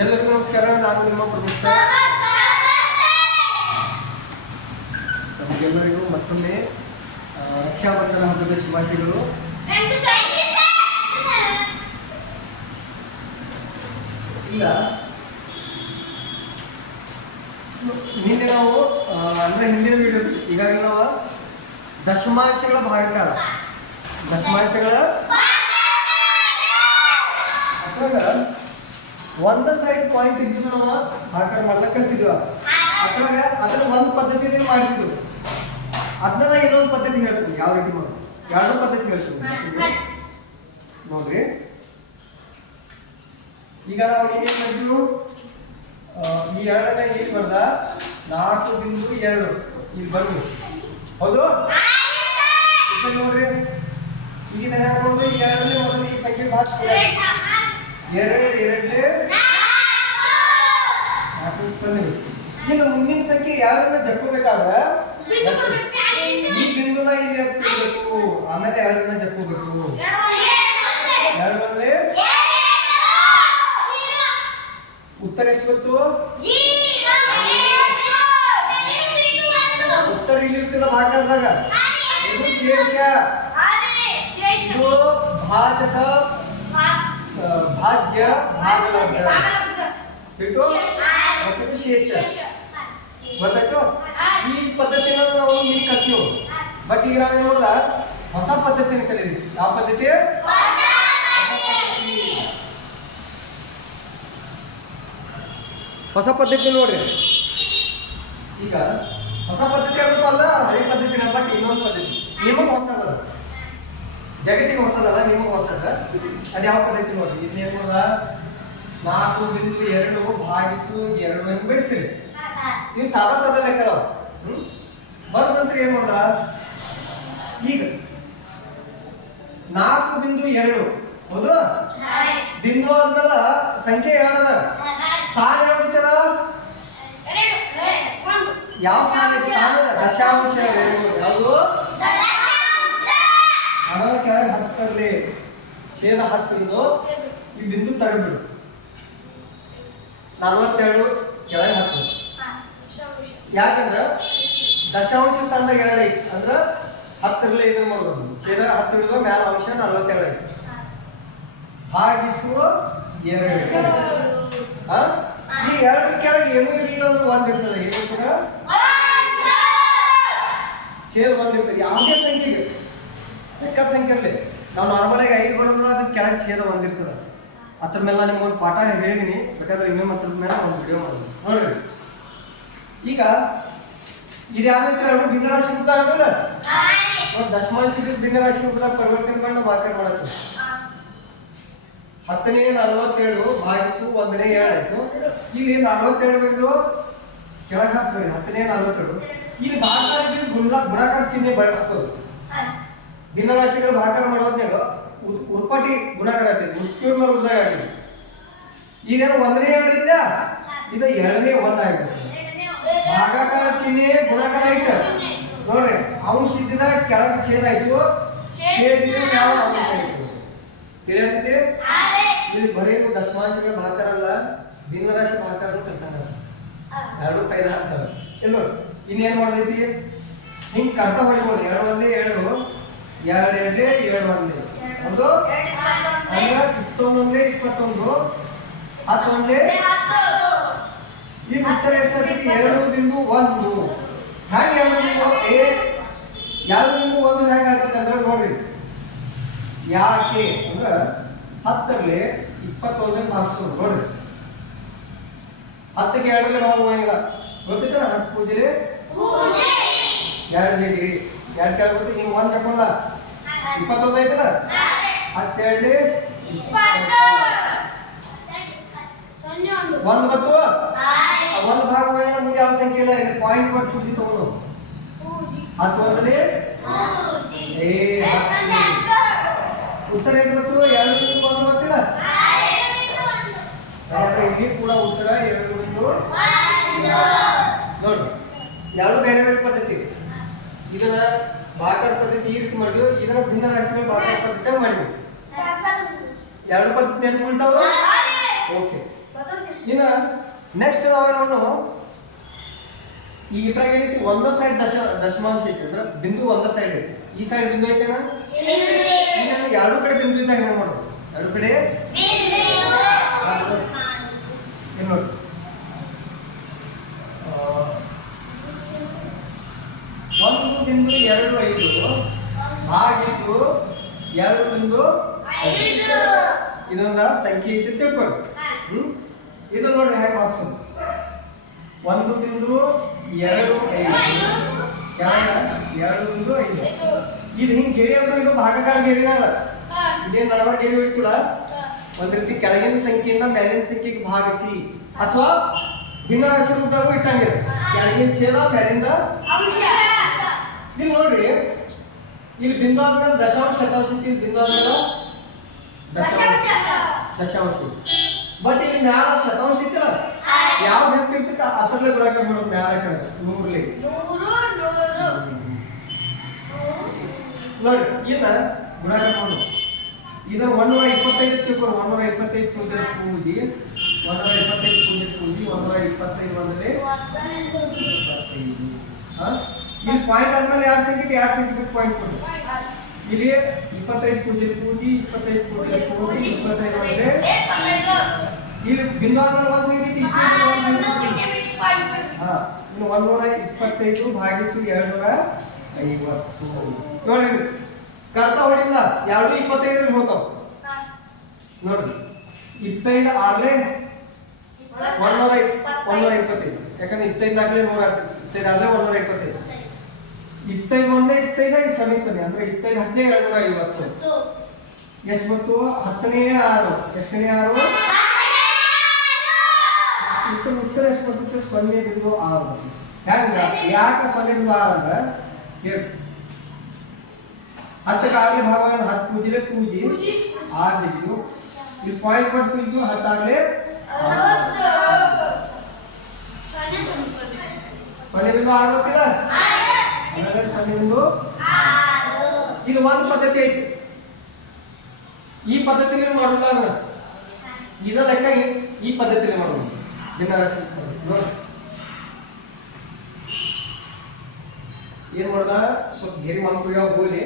ಎಲ್ಲರಿಗೂ ನಮಸ್ಕಾರ ನಾನು ನಿಮ್ಮ ಪ್ರಮುಖ ನಮಗೆಲ್ಲರಿಗೂ ಮತ್ತೊಮ್ಮೆ ರಕ್ಷಾಬಂಧನ ಹಬ್ಬದ ಶುಭಾಶಯಗಳು. ಈಗ ನಿನ್ನೆ ನಾವು ಅಂದ್ರೆ ಹಿಂದಿನ ವಿಡಿಯೋ ಈಗಾಗಲೇ ನಾವು ದಶಮಾಂಶಗಳ ಭಾಗಕಾರ. ದಶಮಾಂಶಗಳ ಅದ್ರಾಗ ಒಂದ ಸೈಡ್ ಪಾಯಿಂಟ್ ಇದ್ದು ನಾವು ಭಾಗಕಾರ ಮಾಡ್ಲಕ್ ಕಲ್ತಿದ್ವ ಅದ್ರಾಗ ಅದನ್ನ ಒಂದು ಪದ್ಧತಿಯಲ್ಲಿ ಮಾಡಿದ್ರು ಅದನ್ನ ಇನ್ನೊಂದು ಪದ್ಧತಿ ಹೇಳ್ತೀನಿ. ಯಾವ ರೀತಿ ಮಾಡೋದು ಎರಡು ಪದ್ಧತಿ ಹೇಳ್ತೀನಿ. ನೋಡ್ರಿ. ಈಗ ನಾವು ಏನ್ ಮಾಡಿದ್ರು ಈ ಎರಡನೇ ಇಲ್ಲಿ ಬರ್ದ? ನಾಲ್ಕು ಬಿಂದು ಎರಡು. ಇಲ್ಲಿ ಬಂದು. ಹೌದು? ನೋಡ್ರಿ ಈಗ ನೋಡ್ರಿ. ಎರಡನೇ ಒಂದು ಈ ಸಂಖ್ಯೆ ಭಾಗ ಎರಡು ಎರಡಲೇ ನಾಲ್ಕು, ಸೊನ್ನೆ. ಇನ್ನು ಮುಂದಿನ ಸಂಖ್ಯೆ ಯಾರನ್ನ ಜಕ್ಕೋಬೇಕಾದ್ರೆ ಈ ಬಿಂದುನ ಇಲ್ಲಿ ಹತ್ತಿರಬೇಕು ಆಮೇಲೆ ಎರಡನ್ನ ಜಕ್ಕೋಬೇಕು ಎರಡು ಒಂದೇ ಉತ್ತರ ಎಷ್ಟು ಬಂತು ಉತ್ತರ ಇಲ್ಲಿ ಇರ್ತಿಲ್ಲ ಭಾಗದಾಗ. ಇದು ಶೇಷ ಇದು ಭಾಜಕ. ಆ, ಭಾಜ್ಯ ಭಾಗಲಬ್ಧ ತಿಳಿತು ಮತ್ತು ಇದು ಶೇಷ ಗೊತ್ತಾಯ್ತು ಈ ಪದ್ಧತಿನ ನಾವು ಇಲ್ಲಿ ಕಲ್ತೀವಿ ಬಟ್ ಈಗ ನಾವು ನೋಡ್ದ ಹೊಸ ಪದ್ಧತಿನ ಕಲೀರಿ ಯಾವ ಪದ್ಧತಿ ಹೊಸ ಪದ್ಧತಿ ನೋಡ್ರಿ ಈಗ ಹೊಸ ಪದ್ಧತಿ ಅನ್ನೋದು ಅಲ್ಲ ಹಳೆ ಪದ್ಧತಿನ ಬಟ್ ಇನ್ನೊಂದು ಪದ್ಧತಿ ನಿಮಗೆ ಹೊಸದಲ್ಲ ಜಗತ್ತಿಗೆ ಹೊಸದಲ್ಲ ನಿಮಗೆ ಹೊಸದ ಅದು ಯಾವ ಪದ್ಧತಿ ನೋಡಿ? ನೋಡ ನಾಲ್ಕು ಬಿಂದು ಎರಡು ಭಾಗಿಸು ಎರಡು ಹೆಂಗ್ ಬಿಡ್ತೀರಿ. ನೀವು ಸಾದಾ ಸಾದಾ ಲೆಕ್ಕ. ಹ್ಮ್? ಬಂದ ನಂತರ ಏನ್ ಮಾಡ್ದ? ಈಗ ನಾಲ್ಕು ಬಿಂದು ಎರಡು. ಹೌದು? ಬಿಂದು ಆದ್ಮೇಲೆ ಸಂಖ್ಯೆ ಎರಡದ? ಸ್ಥಾನ ಯಾವ್ದೈತದ ಯಾವ ಸ್ಥಾನ? ಸ್ಥಾನದ ದಶಾಂಶ ಯಾವುದು? ಹಣದ ಕೆಳಗೆ ಹತ್ತರಲ್ಲಿ ಛೇದ ಹತ್ತಿರದು ಈ ಬಿಂದು ತೆಗೆದ್ಬಿಡು. ನಲವತ್ತೆರಡು ಕೆಳಗೆ ಹತ್ತು. ಯಾಕಂದ್ರ ದಶಾಂಶ ಸ್ಥಾನದಾಗ ಎರಡು ಐತಿ. ಅಂದ್ರ ಹತ್ತರಲ್ಲಿ ಇದನ್ನ ಮಾಡೋದು. ಛೇದ ಹತ್ತು ಹಿಡಿದ ಮ್ಯಾಲ ಅಂಶ ನಲವತ್ತೆರಡು ಐತಿ. ಭಾಗಿಸುವ ಎರಡು. ಹಾ? ಈ ಎರಡರ ಕೆಳಗೆ ಏನೂ ಇರಲಿಲ್ಲ ಅಂದ್ರೆ ಒಂದ್ ಇರ್ತದೆ. ಕೂಡ ಛೇದ ಒಂದಿರ್ತದೆ ಯಾವುದೇ ಸಂಖ್ಯೆಗೆ. ಲೆಕ್ಕದ ಸಂಖ್ಯೆ ಇರಲಿ. ನಾವು ನಾರ್ಮಲ್ ಆಗಿ ಐದು ಬರೋದ್ರ ಅದು ಕೆಳಗೆ ಛೇದ ಬಂದಿರ್ತದೆ ಅದ್ರ ಮೇಲೆ ನಾನು ನಿಮ್ಗೊಂದು ಪಾಠ ಹೇಳಿದೀನಿ. ಬೇಕಾದ್ರೆ ಇನ್ನೊಮ್ಮೆ ಅದ್ರ ಮೇಲೆ ಒಂದು ವಿಡಿಯೋ ಮಾಡೋದು ನೋಡ್ರಿ ಈಗ ಇದ್ಯಾವ ಭಿನ್ನರಾಶಿ ರೂಪದಾಗ ಅದಲ್ಲ ನೋಡಿ ದಶಮಾಂಶ ಭಿನ್ನರಾಶಿ ರೂಪದಾಗ ಪರಿವರ್ತನೆ ಮಾಡಿ ವಾಕ್ಯ ಮಾಡಕ್ಕೆ ಹತ್ತನೇ ನಲವತ್ತೇಳು ಭಾಗಿಸು ಒಂದನೇ ಏಳಾಯ್ತು ಇಲ್ಲಿ ನಲ್ವತ್ತೇಳು ಬಿದ್ದು ಕೆಳಗೆ ಹಾಕ್ಬೇಡಿ. ಹತ್ತನೇ ನಲವತ್ತೇಳು. ಇಲ್ಲಿ ಇದ್ದಿದ್ದು ಗುಣ ಗುಣಾಕಾರ ಚಿಹ್ನೆ ಬರ ಹಾಕೋದು. ಭಿನ್ನರಾಶಿಗಳು ಭಾಗಾಕಾರ ಮಾಡೋದ್ನಾಗ ಉರ್ಪಾಟಿ ಗುಣಾಕಾರ ಆಗ್ತದೆ ಉತ್ತೀರ್ಣ ರೂಪದಾಗ ಆಗಲಿ ಈಗ ಒಂದನೇ ಎರಡು ಇಲ್ಲ ಇದು ಎರಡನೇ ಒಂದಾಯ್ತು ಭಾಗಾಕಾರ ಚಿಹ್ನೆ ಗುಣಾಕಾರ ಐತೆ. ನೋಡ್ರಿ ಅವು ಇದ್ದಿದಾಗ ಕೆಳಗೆ ಛೇದ ಆಯ್ತು. ಛೇದ ಯಾವ ತಿಳಿಯತ್ತೆ ಇಲ್ಲಿ ಬರೀ ದಶಮಾಂಶಗಳು ಭಾಗಾಕಾರ ಅಲ್ಲ, ಭಿನ್ನರಾಶಿ ಕಲ್ತಂಗ ಎರಡು ಕೈದ ಹಾಕ್ತಾರೆ. ಇಲ್ಲ ಇನ್ನೇನ್ ಮಾಡ್ದೈತಿ? ಹಿಂಗ್ ಕರ್ತ ಹೊಡಿಬೋದು, ಎರಡು ಒಂದೇ ಎರಡು. ಎರಡು ಎರಡೇ ಎರಡು ಒಂದೇ ಒಂದು ಅಂದ್ರೆ ಇಪ್ಪತ್ತೊಂದೊಂದೇ ಇಪ್ಪತ್ತೊಂದು. ಹತ್ತೊಂದೇ ಈ ಉತ್ತರ ಎಷ್ಟು ಎರಡು ಬಿಂದು ಒಂದು. ಎರಡು ಬಿಂದು ಏ ಎರಡು ಬಿಂದು ಒಂದು ಹೆಂಗ ಆಗ್ತೈತಿ ಅಂದ್ರೆ ನೋಡ್ರಿ ಯಾಕೆ ಅಂದ್ರೆ ಹತ್ತರಲ್ಲಿ ಇಪ್ಪತ್ತೊಂದೇ ಮಾರ್ಕ್ಸ್ ನೋಡ್ರಿ ಹತ್ತಕ್ಕೆ ಎರಡರಲ್ಲಿ ನಾವು ಹೋಗಿಲ್ಲ ಗೊತ್ತಿದ್ರೆ? ಹತ್ತು ಪೂಜೆ. ಎರಡು ಜಗಿರಿ ಎರಡು ಕೇಳ್ಬಿಟ್ಟು ಹಿಂಗೆ ಒಂದು ತಗೊಂಡ ಇಪ್ಪತ್ತೊಂದು ಐತಲ್ಲ ಹತ್ತೆರಡು. ಒಂದು ಬತ್ತು ಒಂದು ಭಾಗ ಮುಂದೆ ಯಾವ ಸಂಖ್ಯೆ ಇಲ್ಲ ಇಲ್ಲಿ ಪಾಯಿಂಟ್ ಕೊಟ್ಟು ಪೂಜೆ. ತಗೊಂಡು ಹತ್ತು ಒಂದಲ್ಲಿ ಉತ್ತರ ಏನು ಬತ್ತು ಎರಡು ಒಂದು ಯಾಕಂದ್ರೆ ಇಲ್ಲಿ ಕೂಡ ಉತ್ತರ ಎರಡು ಬಿಂದು ನೋಡು. ಎರಡು ಬೇರೆ ಬೇರೆ ಪದ್ಧತಿ. ಇದನ್ನ ಭಾಗಾಕಾರ ಪದ್ಧತಿ ಈ ರೀತಿ ಮಾಡಿದ್ವಿ ಇದನ್ನ ಭಿನ್ನ ರಾಶಿ ಭಾಗಾಕಾರ ಪದ್ಧತಿ ಮಾಡಿದ್ವಿ ಎರಡು ಪದ್ಧತಿ ನೆನಪು ಉಳ್ತಾವ ಓಕೆ. ಇನ್ನು ನೆಕ್ಸ್ಟ್ ನಾವೇನು ಈ ಇತರ ಏನೈತಿ? ಒಂದ ಸೈಡ್ ದಶ ದಶಮಾಂಶ ಐತಿ ಅಂದ್ರೆ ಬಿಂದು ಒಂದ ಸೈಡ್ ಐತಿ. ಈ ಸೈಡ್ ಬಿಂದು ಐತೆನಾ? ಈಗ ಎರಡು ಕಡೆ ಬಿಂದು ಇದ್ದಾಗ ಹೆಂಗ್ ಮಾಡೋದು? ಎರಡು ಕಡೆ ಏನ್ ನೋಡಿ ಆ, ಒಂದು ಬಿಂದು ಎರಡು ಐದು. ಭಾಗಿಸು ಎರಡು ಐದು. ಇದೊಂದು ಸಂಖ್ಯೆ ಐತಿ ತಿಳ್ಕೊಳ್ಳಿ ಹ್ಮ್? ಇದು ನೋಡಿ ಹೇಗೆ ಮಾಡ್ಸೋದು ಒಂದು ಬಿಂದು ಎರಡು ಐದು. ಎರಡು ಬಿಂದು ಐದು. ಇದು ಹಿಂಗೆ ಗೆರೆ ಅಂದ್ರೆ ಇದು ಭಾಗಕಾರ ಗೆರಿನ ಇದೇನು ಇದೇನ್ ನಡಬರ್ ಗೆರೆ ಹೋಯ್ತಲ್ಲ ಒಂದ್ ರೀತಿ ಕೆಳಗಿನ ಸಂಖ್ಯೆಯಿಂದ ಮೇಲಿನ ಸಂಖ್ಯೆಗೆ ಭಾಗಿಸಿ. ಅಥವಾ ಭಿನ್ನರಾಶಿ ರೂಪದಾಗೂ ಇಟ್ಟಂಗೆ. ಕೆಳಗಿನ ಛೇದ ಮೇಲಿಂದ ನೋಡ್ರಿ ಇಲ್ಲಿ ಬಿಂದು ಆದ್ಮೇಲೆ ದಶಾಂಶ ಶತಾಂಶ ಇಲ್ಲಿ ಬಿಂದು ಆದ್ಮೇಲೆ ದಶಾಂಶ ದಶಾಂಶ ಬಟ್ ಇಲ್ಲಿ ಮ್ಯಾಲ ಶತಾಂಶ ಇತ್ತಲ್ಲ? ಯಾವ್ದು ಹೆಚ್ಚಿರ್ತೈತೆ ಅದರಲ್ಲೇ ಗುಣಾಕಾರ ಮಾಡೋದು ಮ್ಯಾಲ ಕಡೆ ನೂರ್ಲಿ ನೋಡಿ ಇನ್ನ ಗುಣಾಕಾರ ಮಾಡೋದು ಇದರ ಒಂದೂರ ಇಪ್ಪತ್ತೈದು ತಿಳ್ಕೊಂಡು. ಒಂದೂರ ಇಪ್ಪತ್ತೈದು ಪೂಜೆ ಪೂಜಿ ಒಂದೂರ ಇಪ್ಪತ್ತೈದು ಪೂಜೆ ಪೂಜಿ ಒಂದೂರ ಇಪ್ಪತ್ತೈದು ಅಂದ್ರೆ ಇಪ್ಪತ್ತೈದು. ಹಾ? ಇಲ್ಲಿ ಪಾಯಿಂಟ್ ಆದ್ಮೇಲೆ ಎರಡು ಸಂಖ್ಯೆ ಎರಡು ಬಿಟ್ಟು ಪಾಯಿಂಟ್ ಕೊಡಿ. ಇಲ್ಲಿ ಇಪ್ಪತ್ತೈದು ಪೂಜೆ ಪೂಜಿ ಇಪ್ಪತ್ತೈದು ಪೂಜೆ ಪೂಜಿ ಇಪ್ಪತ್ತೈದು ಇಲ್ಲಿ ಬಿಂದು ಆದ್ಮೇಲೆ ಒಂದು. ಹಾ ಇನ್ನು ಒಂದೂರ ಇಪ್ಪತ್ತೈದು ಭಾಗಿಸು ಎರಡ್ನೂರ ಐವತ್ತು. ನೋಡಿ ಕಡತ ಹೊಡಿಲ್ಲ ಎರಡು ಇಪ್ಪತ್ತೈದು ಹೋಗ್ತಾವ. ನೋಡ್ರಿ ಇಪ್ಪತ್ತೈದು ಆಗ್ಲೇ ಒಂದೂರ ಒಂದೂರ ಇಪ್ಪತ್ತೈದು. ಯಾಕಂದ್ರೆ ಇಪ್ಪತ್ತೈದು ಆಗ್ಲೇ ನೂರ ಇಪ್ಪತ್ತೈದು ಆಗ್ಲೇ ಒಂದೂರ ಇಪ್ಪತ್ತೈದು. ಇಪ್ಪತ್ತೈದು ಒಂದೇ ಇಪ್ಪತ್ತೈದು ಐದು ಸೊನ್ನೆ ಸೊನ್ನೆ ಅಂದ್ರೆ ಇಪ್ಪತ್ತೈದು ಹತ್ತನೇ ಎರಡ್ನೂರ ಐವತ್ತು. ಎಷ್ಟು ಬಂತು ಹತ್ತನೇ ಆರು. ಎಷ್ಟನೇ ಆರು? ಉತ್ತರ ಉತ್ತರ ಎಷ್ಟು ಬಂತು ಸೊನ್ನೆ ಬಿಂದು ಆರು. ಹೆಂಗ ಯಾಕೆ ಸೊನ್ನೆ ಬಿಂದು ಆರು ಅಂದ್ರೆ? ಹತ್ತು ಕಾಲೇ ಭಾಗ ಹತ್ತು ಪೂಜಿಲೆ ಪೂಜಿ. ಆರು ಜಿಗಿದು ಇದು ಪಾಯಿಂಟ್ ಮಾಡ್ತಿದ್ದು ಹತ್ತಾಗಲೇ ಸೊನ್ನೆ ಬಿಂದು ಆರು ಬರ್ತಿಲ್ಲ ಹಾಗಾದ್ರೆ ಸೊನ್ನೆ ಒಂದು ಇದು ಒಂದು ಪದ್ಧತಿ ಐತಿ. ಈ ಪದ್ಧತಿಲಿ ಮಾಡೋಲ್ಲ ಅದನ್ನ ಇದ ಲೆಕ್ಕ ಈ- ಪದ್ಧತಿಲಿ ಮಾಡೋದು. ಭಿನ್ನರಾಶಿ ಏನ್ ಮಾಡ್ದ? ಸ್ವಲ್ಪ ಗೆರಿ ಮಾಡ್ಕೊಳ್ಳೋ ಹೋಗಿ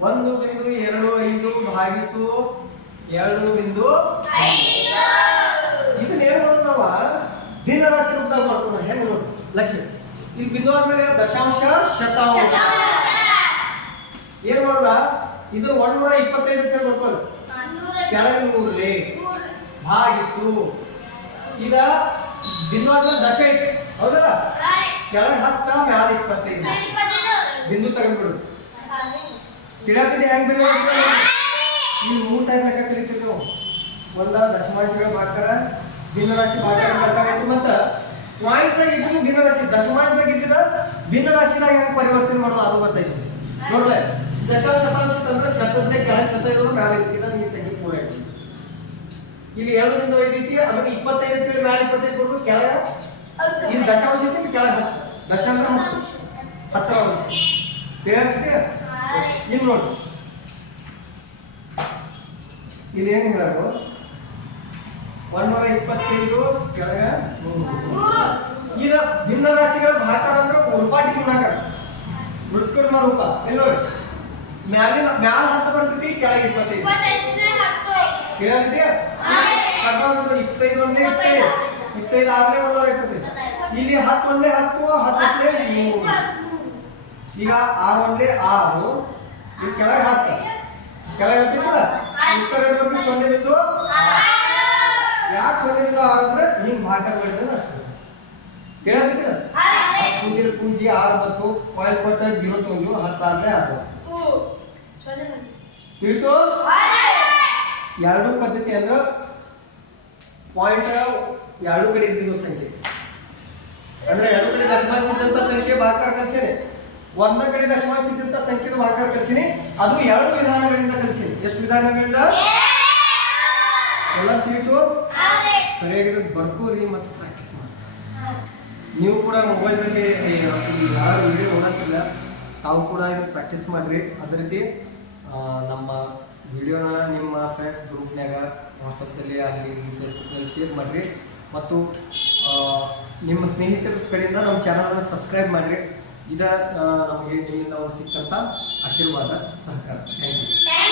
ಒಂದು ಬಿಂದು ಎರಡು ಐದು ಭಾಗಿಸು ಎರಡು ಬಿಂದು ಇದನ್ನ ಏನ್ ಮಾಡೋದು ನಾವ? ಭಿನ್ನ ರಾಶಿ ರೂಪ ಮಾಡ್ಕೊಂಡು ಹೆಂಗ್ ನೋಡು? ಲಕ್ಷ. ಇಲ್ಲಿ ಬಿಂದು ಆದ್ಮೇಲೆ ದಶಾಂಶ ಶತಾಂಶ. ಏನ್ ಮಾಡೋದ ಇದು ಒಂದೂರ ಇಪ್ಪತ್ತೈದು ಅಂತ ಹೇಳಿ ಕೆಳಗೆ ಭಾಗಿಸು. ಇದ ಬಿಂದು ಆದ್ಮೇಲೆ ದಶ ಐತಿ. ಹೌದಲ್ಲ? ಕೆಳಗೆ ಹತ್ತ ಮ್ಯಾಲ ಇಪ್ಪತ್ತೈದು. ಬಿಂದು ತಗೊಂಡ್ಬಿಡು ತಿಳಿಯತ್ತಿದ್ದೆ ಹೆಂಗ್ ಬಿಂದು ಈ ಮೂರು ಟೈಪ್ ಲೆಕ್ಕ ಕಲಿತೀವಿ ನಾವು ಒಂದ ದಶಮಾಂಶಗಳ ಭಾಗಕಾರ ಭಿನ್ನರಾಶಿ ಭಾಗಕಾರ ಬರ್ತಾಗೈತಿ ಮತ್ತ ಪಾಯಿಂಟ್ನಾಗ ಇದ್ದು ಭಿನ್ನರಾಶಿ. ದಶಮಾಂಶದಾಗ ಇದ್ದಿದ ಭಿನ್ನರಾಶಿನಾಗ ಹೆಂಗ್ ಪರಿವರ್ತನೆ ಮಾಡೋದು ಅದು ಗೊತ್ತೈತಿ ನೋಡ್ಲೆ ದಶಾಂಶ ಅಂದ್ರೆ ಶತದ ಕೆಳಗೆ ಶತ ಇರೋದು ಮ್ಯಾಲೆ ಇದ್ದ ಈ ಸಂಖ್ಯೆ ಮೂರ. ಇಲ್ಲಿ ಎರಡರಿಂದ ಐದು ಐತಿ ಅದಕ್ಕೆ ಇಪ್ಪತ್ತೈದು ಅಂತೇಳಿ ಮ್ಯಾಲೆ ಇಪ್ಪತ್ತೈದು ಕೊಡ್ಬೇಕು ಕೆಳಗ ಇಲ್ಲಿ ದಶಾಂಶ ಕೆಳಗ. ದಶಾಂಶ ಹತ್ತು. ಹತ್ತರ ಅಂಶ ಇಲ್ಲಿ ನೋಡಿ. ಏನು ಹೇಳೋದು? ಒಂದೂರ ಇಪ್ಪತ್ತೈದು, ಕೆಳಗ. ಈಗ ಭಿನ್ನ ರಾಶಿಗಳ ಭಾಕಾರ ಅಂದ್ರೆ ಉರ್ಪಾಟಿ ಗುಣಾಕಾರ ಮೃತ್ಕುರ್ಮ ರೂಪ. ಇಲ್ಲಿ ನೋಡಿ? ಮ್ಯಾಲಿನ ಮ್ಯಾಲ ಹತ್ತ ಬರ್ತೈತಿ ಕೆಳಗೆ ಇಪ್ಪತ್ತೈದು. ಕೇಳಿದ್ಯಾ ಇಪ್ಪತ್ತೈದು ಒಂದೇ ಇಪ್ಪತ್ತೈದು. ಇಪ್ಪತ್ತೈದು ಆರನೇ ಒಂದೂರ ಇಪ್ಪತ್ತೈದು. ಇಲ್ಲಿ ಹತ್ತು ಒಂದೇ ಹತ್ತು ಹತ್ತನೇ ಈಗ ಆರು ಒಂದೇ ಆರು. ಈಗ ಕೆಳಗೆ ಹತ್ತು ಕೆಳಗೆ ಹತ್ತಿಲ್ಲ ಉತ್ತರ ಬರ್ಬೇಕು ಸೊನ್ನೆ ಬಿದ್ದು ಯಾಕೆ ಸೊನ್ನೆ ಬಿದ್ದು ಆರು ಅಂದ್ರೆ ಹಿಂಗೆ ಮಾಡಿದ್ರೆ ಅಷ್ಟು. ಕೇಳದಿಲ್ಲ ಪೂಜೆ ಪೂಜೆ, ಆರು ಬತ್ತು ಪಾಯಿಂಟ್ ಕೊಟ್ಟ ಜೀರೋ ತೊಂದು ಹತ್ತಾರ್ಲೆ ಆರು. ತಿಳಿತು? ಎರಡು ಪದ್ಧತಿ ಅಂದ್ರೆ ಪಾಯಿಂಟ್ ಎರಡು ಕಡೆ ಇದ್ದಿದ್ದು ಸಂಖ್ಯೆ. ಅಂದ್ರೆ ಎರಡು ಕಡೆ ದಶಮಾಂಶ ಸಂಖ್ಯೆ ಭಾಕಾರ ಕಲ್ಸೇನೆ ಒಂದ ಕಡೆ ದಶಮಾಂಶ ಇದ್ದಂತ ಸಂಖ್ಯೆ ಭಾಕಾರ ಕಲ್ಸೀನಿ. ಅದು ಎರಡು ವಿಧಾನಗಳಿಂದ ಕಲಿಸಿನಿ. ಎಷ್ಟು ವಿಧಾನಗಳಿಂದ? ಎಲ್ಲ ತಿಳಿತು? ಸರಿಯಾಗಿ ಬರ್ಕೋರಿ ಮತ್ತು ಪ್ರಾಕ್ಟೀಸ್ ಮಾಡಿ. ನೀವು ಕೂಡ ಮೊಬೈಲ್ನಲ್ಲಿ ಯಾರು ವಿಡಿಯೋ ನೋಡಕ್ಕಿಲ್ಲ ತಾವು ಕೂಡ ಪ್ರಾಕ್ಟೀಸ್ ಮಾಡಿರಿ. ಅದೇ ರೀತಿ ನಮ್ಮ ವಿಡಿಯೋನ ನಿಮ್ಮ ಫ್ರೆಂಡ್ಸ್ ಗ್ರೂಪ್ನ್ಯಾಗ ವಾಟ್ಸಪ್ದಲ್ಲಿ ಆಗಲಿ ಫೇಸ್ಬುಕ್ನಲ್ಲಿ ಶೇರ್ ಮಾಡಿರಿ. ಮತ್ತು ನಿಮ್ಮ ಸ್ನೇಹಿತರ ಕಡೆಯಿಂದ ನಮ್ಮ ಚಾನಲನ್ನು ಸಬ್ಸ್ಕ್ರೈಬ್ ಮಾಡಿರಿ. ಇದ ನಮಗೆ ನಿಮ್ಮಿಂದ ಒಂದು ಸಿಕ್ಕಂಥ ಆಶೀರ್ವಾದ ಸಹಕಾರ ಥ್ಯಾಂಕ್ ಯು.